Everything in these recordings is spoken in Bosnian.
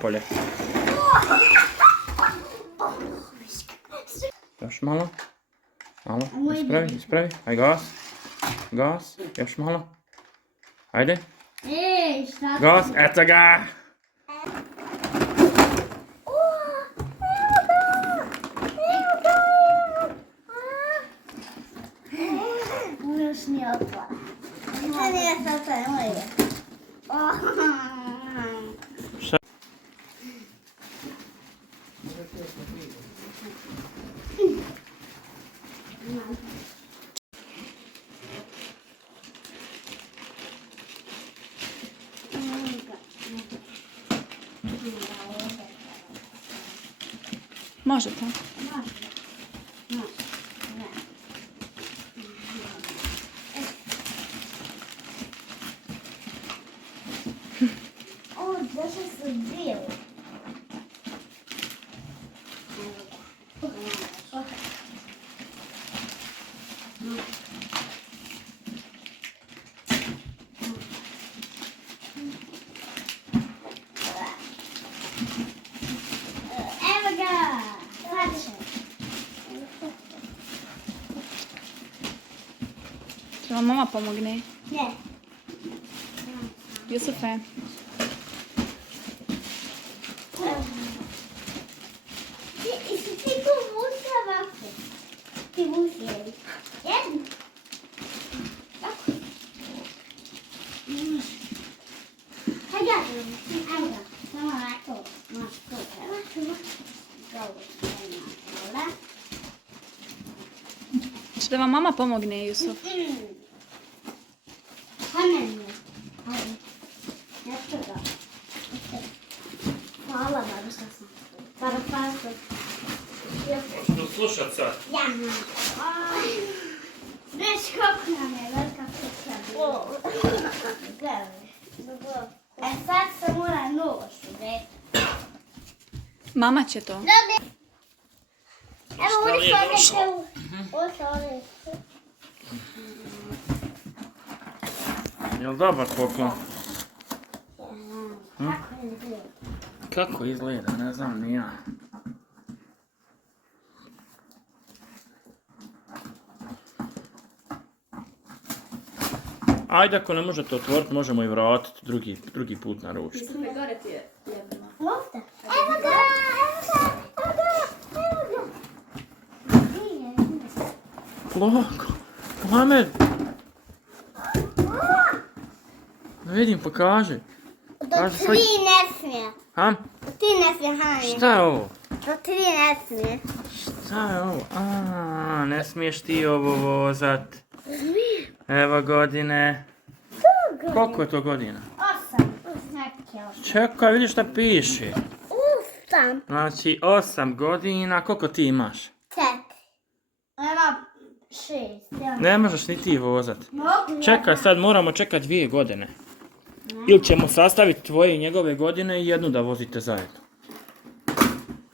napolje. Još malo. Malo, ispravi. Aj gas, još malo. Ajde. Gas, eto ga! Još nije otvara. To nije sad moje. Možete. O, zašto su bijeli? Evo ga! Sad će. Treba mama pomogne. Ne. Jusufe. Jesi ti tu vusi ovako? Ti vusi jeli? Jedno? Tako? Hajde ja te vusi. Ajde ga. Samo ovako. Maš to. Ovako. Dobro. Će da vam mama pomogne, Jusuf? Hajde. Eto ga. Hvala, babi, što sam. Sada pasto. Možeš slušat sad? Ja. Znaš kako nam je velika kuća bila? E sad se mora nož uzeti. Mama će to. Evo Šta li je došlo? ovdje. Jel dobar poklon? Kako je bilo? Kako izgleda, ne znam ni ja. Ajde, ako ne možete otvoriti, možemo i vratiti drugi put na ručku. Jusufe, gore ti je jedno. Ovdje? Evo ga! Lako. Mohamed. Da vidim, pokaži. Do 3 ne smije. Ha? Do 3 ne smije, Hani. Šta je ovo? Do 3 ne smije. Šta je ovo? A, ne smiješ ti ovo vozat. Evo godine. Koliko je to godina? 8. Čekaj, vidiš šta piše. 8. Znači, 8 godina. Koliko ti imaš? 4. Ima 6. Ne možeš ni ti vozat. Mogu. Čekaj, sad moramo čekati 2 godine. Ili ćemo sastaviti tvoje i njegove godine i jednu da vozite zajedno.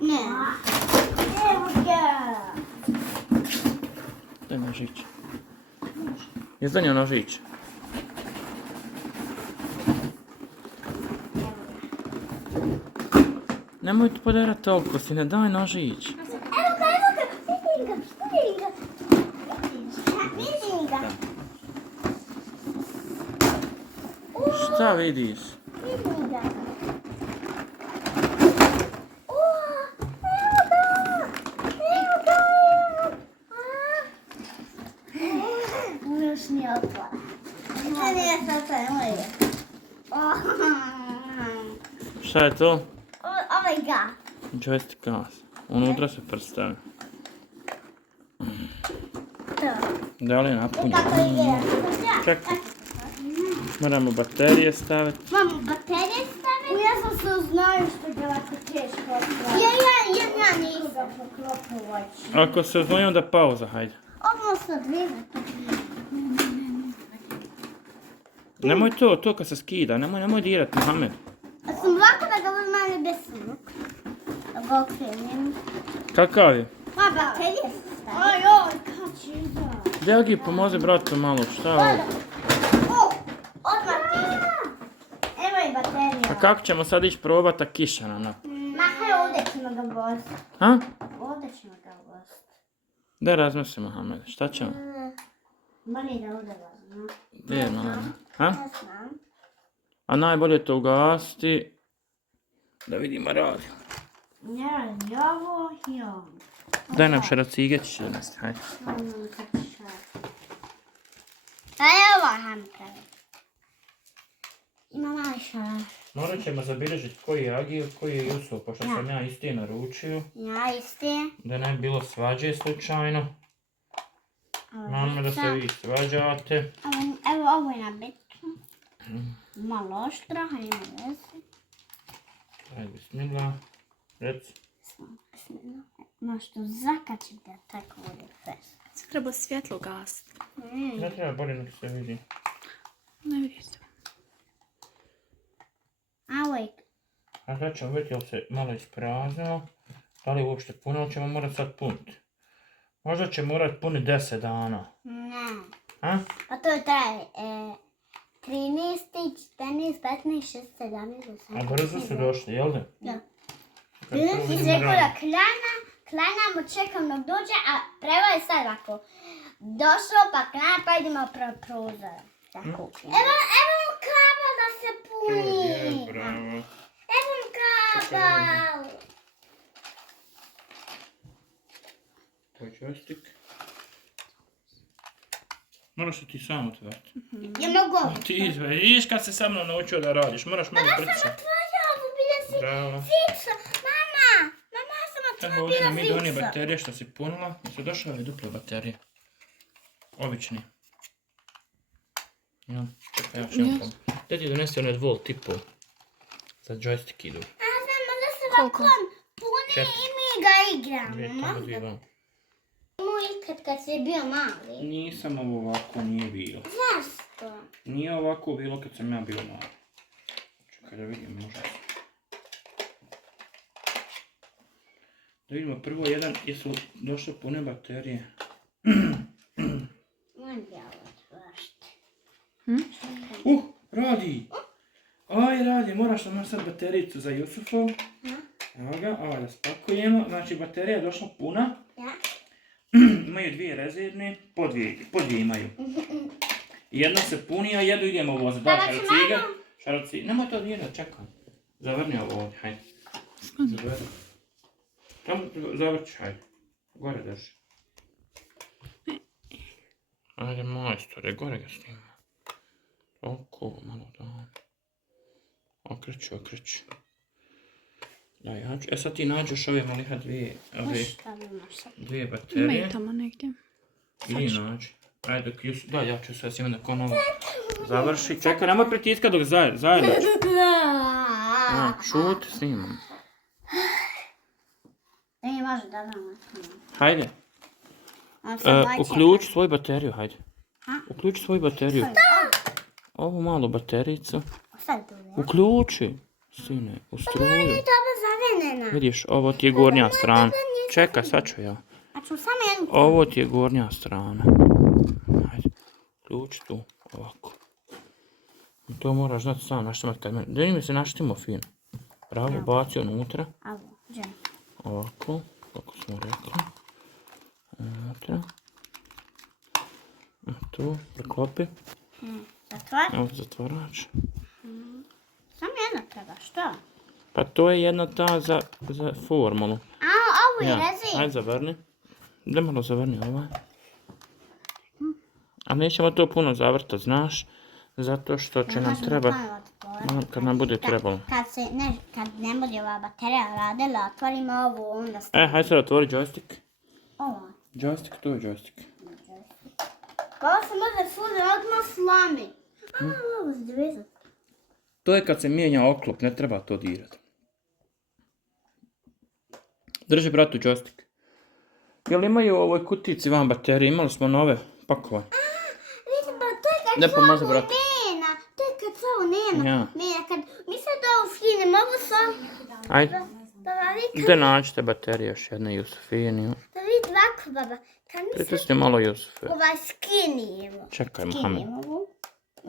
Ne. Evo ga. Daj nožić. Je zanio nožić. Nemoj ti poderati toliko, sine, daj nožić. Evo ga. Vidim ga. Vidim ga. Šta vidiš? Vidim ga. Još nije otvara. To nije sad moje. Šta je to? Ovaj ga. Joystick gas. Unutra se prstavi. To. Da li je napunjeno? Kako ide? Čekaj. Moramo baterije staviti. Mamo, baterije staviti? Ja sam se znaju što je ovako teško otvoriti. Ja nisam poklopila. Ako se uzmoj, onda pauza, hajde. Ovo se dvigati. Nemoj to kad se skida, nemoj dirat, Mohamed. A sam ovako da ga uzmem bez ruk. Da ga okrenem. Kakav je? Ma, baterije se staviti. Kad će izaći? Degi, pomozi bratu malo, šta je ovo? Odmah ti. Evo i baterija. A kako ćemo sad ići probati, a kiša nam napala? Ma, haj, ovdje ćemo ga voziti. Ha? Ovdje ćemo ga voziti. Da razmislimo, Hamede, šta ćemo? Bolje da ovdje vozimo. Gdje je Mama? Ha? Ne znam. A najbolje je to ugasiti. Da vidimo radi. Ne radi ovo i ovo. Daj nam šaracigeć danas, hajde. A evo Hamka. Ima mali šar. Morat ćemo zabilježiti koji je Agil, koji je Jusuf, pošto sam ja isti naručio. Ja isti. Da ne bi bilo svađe slučajno. Mama da se vi svađate. Evo ovo je nabitno. Malo oštro, hajde na vezi. Ajde, bismillah. Reci. Bismillah. Možda zakačiti da tako bude fest. Sad treba svjetlo gasiti. Ne treba bolje nek se vidi. Ne vidi se. A uvijek. A sad ćemo vidjeti jel se malo ispraznilo. Da li je uopšte puno, ali ćemo morat sad puniti. Možda će morat puniti 10 dana. Ne. A? Pa to je traje 13, 14, 15, 16, 17, 18. A brzo su došli, jel da? Da. Kad to Ti vidimo rekao rano. da Klana mu čekam dok dođe, a prvo je sad ovako. Došao pa Klana pa idemo prozor. Tako. Evo mu kabel da se puni. Je, bravo. Evo mu kabel. To je joystick. Moraš se ti sam otvrti. Ja mogu. Ti izve, vidiš kad se sa mnom naučio da radiš, moraš malo pritisati. Otvorio ovu bilja Bravo. zicu. Mama ja sam Evo otvorila ovdje nam bilja ide one zicu. baterije što si punila. Jesu došle ove duple baterije? Obični. Ja, čekaj, ja ću vam pomoći. Gdje ti donesi one volt i pol? Za joystick idu. A znamo da se Koliko? ovako puni Četiri. i mi ga igramo. Dvije tamo, dvije vam. Moj ikad kad si bio mali. Nisam ovo ovako, nije bilo. Zašto? Nije ovako bilo kad sam ja bio mali. Čekaj da vidim, možda. Da vidimo prvo jedan, jesu došle pune baterije. Moram ja otvršiti. Radi! Aj, radi, moraš nam sad baterijicu za Jusufov. Evo ga, ovaj da spakujemo. Znači, baterija je došla puna. Ja. Imaju dvije rezervne, po dvije imaju. Jedna se puni, a jednu idemo voziti. Da, šaraciga. Nemoj to dirati, čekaj. Zavrni ovo ovdje, hajde. Zavrni. Tamo zavrći, hajde. Gore drži. Ajde, majstore, gore ga snima. Oko, malo da. Okreću. Da, ja ću. Sad ti nađeš ove maliha dvije Ima baterije. i tamo negdje. Idi nađi. Ajde, da, ja ću sve sjeme da konovo završi. Čekaj, nemoj pritiskat dok zajedno ću. Ja, šuti, snimam. Ne može da dam. Hajde, uključi svoju bateriju, hajde. Uključi svoju bateriju. Ovu malu baterijicu. Uključi, sine, u struju. Dobro zavenena. Vidiš, ovo ti je gornja strana. Čekaj, sad ću ja. A ću samo jednu. Ovo ti je gornja strana. Hajde, uključi tu, ovako. To moraš znati sam naštimati kad meni. Da mi se naštimo fino. Bravo, baci unutra. Ovako, kako smo rekli. Unutra. Tu, preklopi. Zatvor. Evo zatvorač. Samo jedna treba, što? Pa to je jedna ta za formulu. A, ovo je rezi. Ajde zavrni. Da malo zavrni ovaj. A nećemo to puno zavrtati, znaš. Zato što će nam trebati. Kad nam bude trebalo. Kad ne bude ova baterija radila, otvorimo ovu, onda Hajde sad otvori joystick. ovo. Joystick, to je joystick. Ovo se može svuda odmah slami. Ovo se dvizat. To je kad se mijenja oklop, ne treba to dirati. Drži bratu joystick. Jel imaju u ovoj kutici vam baterije? Imali smo nove pakovanje. Vidim, to je kad Ne pomozi, slavu brate. nema. To je kad slavu nema. Ja. Kad mi sad ovo fine, mogu sam Ajde, da vidi gdje nađete baterije još jedne Jusufini? da vidi ovako, baba. Kad mi sad Pritisni malo Jusufe. ovaj skini, evo. Čekaj, Skini, Mohamed. evo.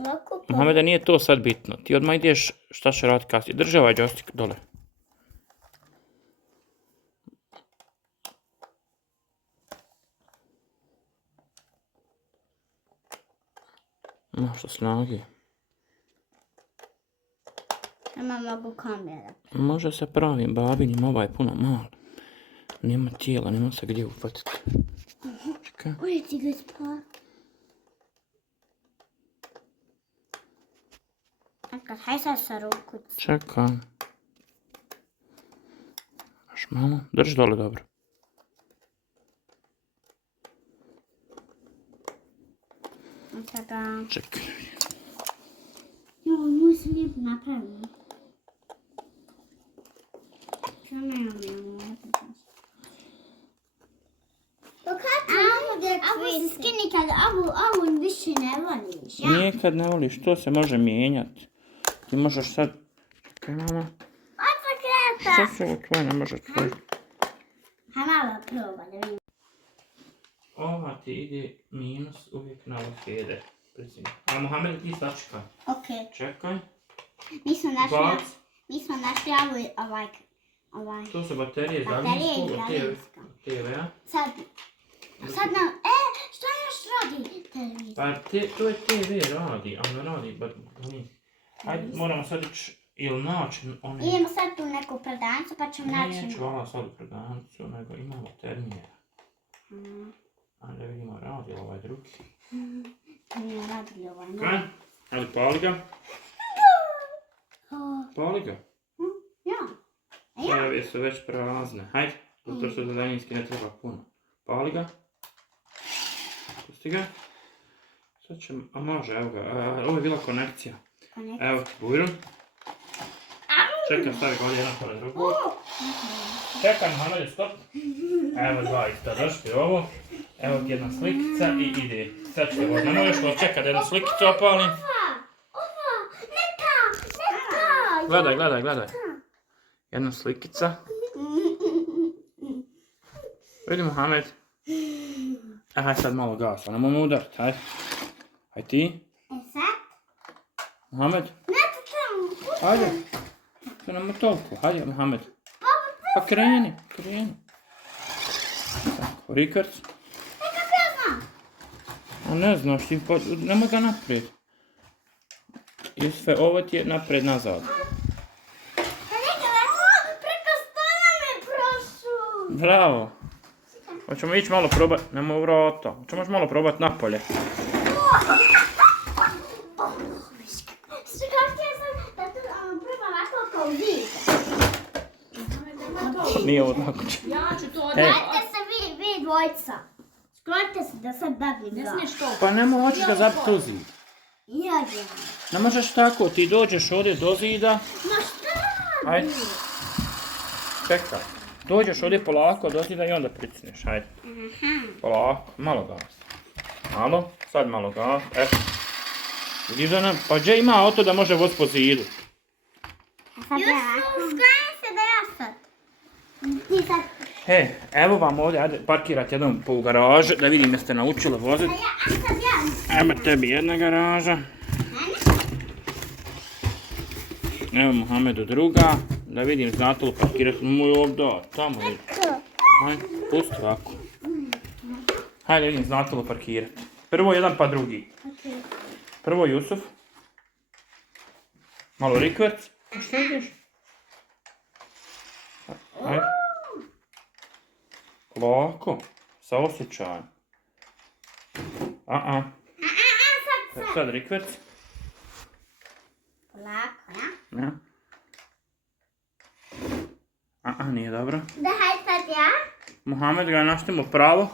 Ovako pa. Mohamede, nije to sad bitno. Ti odmah ideš, šta će raditi kasnije. Drži ovaj joystick dole. Možda snagi. Sama mogu kamera. Može se pravim babinim, ovaj je puno malo. Nema tijela, nema se gdje ufatiti. Čekaj. Uje ti ga spati. Haj sad sa ruku. Čekaj. Još malo. Drži dole dobro. Sada. Čekaj. Joj, moj sam lijepo napravio. Što nema ovo se skini kad ovo više ne voliš, ja? Nikad ne voliš, to se može mijenjati. Ti možeš sad... Čekaj, mama. Opa kreta! Što se ovo tvoje ne može otvoriti? Haj malo proba da vidim. Ova ti ide minus uvijek na ovo sjede. A Mohamed, ti sačekaj. Okej. Čekaj. Mi smo Bac. našli ovaj. To su baterije za Baterije daljinsko za od daljinsko. TV-a. Sad nam, što još radi televizor? Pa to je TV radi, a ne radi. Hajde, moramo sad ići ili naći one... Idemo sad tu neku prodavnicu pa ćemo naći. Neću vala sad u prodavnicu, nego imamo termije. Ajde vidimo, radi li ovaj drugi. Nije radili ovaj. Kaj? Ali pali ga. Pali ga. Ja. Ove su već prazne. Hajde, zato što za daljinski ne treba puno. Pali ga. Pusti ga. Sad ćemo, a može, evo ga. Ovo je bila konekcija. Evo ti bujrum. Čekaj, stavi ga ovdje jedan pored drugog. Čekaj, Mohamed, stop. Evo dva isto, došli ovo. Evo ti jedna slikica i ide. Sad ćete ovo, ne možeš li čekati da jednu slikicu opalim. Gledaj. Jedna slikica. Vidi Mohamed. Hajde sad malo gasa, nemoj udariti, hajde. Hajde ti. Sad? Mohamed. Hajde. To nemoj toliko, hajde Mohamed. Pa kreni. Tako, rikvrc. Kako ja znam? A ne znaš ti, pa nemoj ga naprijed. I sve, ovo ti je naprijed nazad. Preko stola me prošu. Bravo. Hoćemo ići malo probati, nemoj u vrata. Hoćemo još malo probati napolje. Kako ja sam da tu probam ovako kao vi. Nije ovo tako. Ja ću to Skladite se vi dvojca. Skladite se da sad babim Ne ga. smiješ to. Pa nemoj, hoćeš da zabiti u zid. Ja. Ne možeš tako, ti dođeš ovdje do zida. Ma šta? Hajde. Čekaj. Dođeš ovdje polako do zida i onda pricneš, hajde. Polako, malo gas. Malo, sad malo gas, eto. Vidiš da nam, pa gdje ima auto da može voz po zidu? Sklanjaj se da ja sad. Ti sad. Evo vam ovdje, ajde parkirati jednom po garaži, da vidim jeste naučili voziti. A sad ja. Evo tebi jedna garaža. Evo Mohamedu druga, da vidim znate li parkirati. Moj ovdje, tamo vidi. Hajde, pusti ovako. Hajde vidim znate li parkirati. Prvo jedan pa drugi. Prvo Jusuf. Malo rikvrc. Što ideš? Hajde. Lako, sa osjećajem. Sad rikvrc. Polako, ja? Ja. Nije dobro. Da hajde sad ja. Mohamed ga naštimo pravo.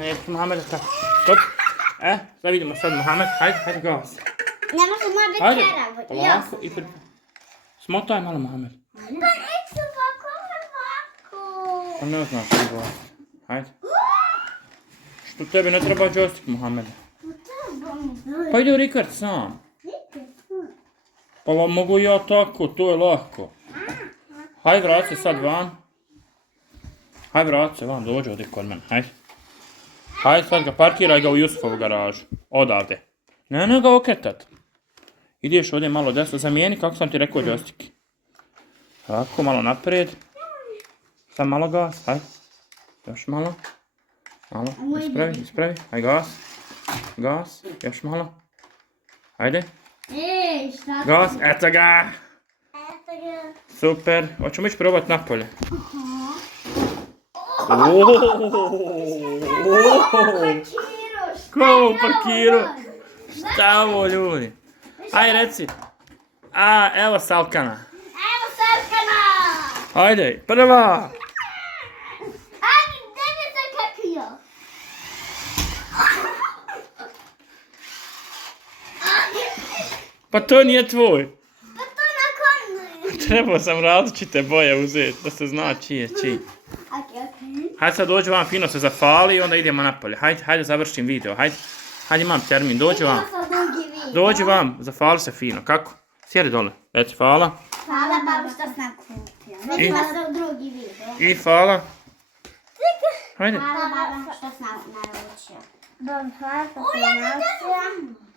Neću Mohameda tako. Stop. Sad vidimo sad Mohamed. Hajde gas. Ne može biti Hajde. karav. Polako i smotaj malo Mohamed. Pa neću ovako. Pa ne znaš ti gas. Hajde. Što tebi ne treba joystick Mohameda? Pa ide u rikvrc sam. Pa mogu ja tako, to je lako. Hajde vrati se sad van. Hajde vrati se van, dođe ovdje kod mene, hajde. Hajde sad ga parkiraj ga u Jusufovu garažu. Odavde. Ne ga okretat. Ideš ovdje malo desno, zamijeni kako sam ti rekao joystick. Tako, malo naprijed. Sad malo gas, hajde. Još malo. Malo, ispravi, hajde gas. Gas, još malo. Hajde, Ej, šta? gas, eto ga! Eto ga. Super, hoćemo ići probati napolje. Ko u parkiru? Šta ovo ljudi? Aj reci. Evo Salkana. Evo Salkana! Ajde, prva. Ajde, gdje mi se kakio? Pa to nije tvoj. Pa to na konju. Trebao sam različite boje uzeti, da se zna čiji je čiji. Okej. Hajde sad dođi vam, fino se zafali i onda idemo napolje. Hajde završim video, hajde. Hajde imam termin, dođi vam. Dođi vam, zafali se fino, kako? Sjedi dole, reci hvala. Hvala babo što sam kupio. Vidimo se u drugi video. I hvala. Hajde. Hvala babo što sam naučio. Hvala što sam naučio.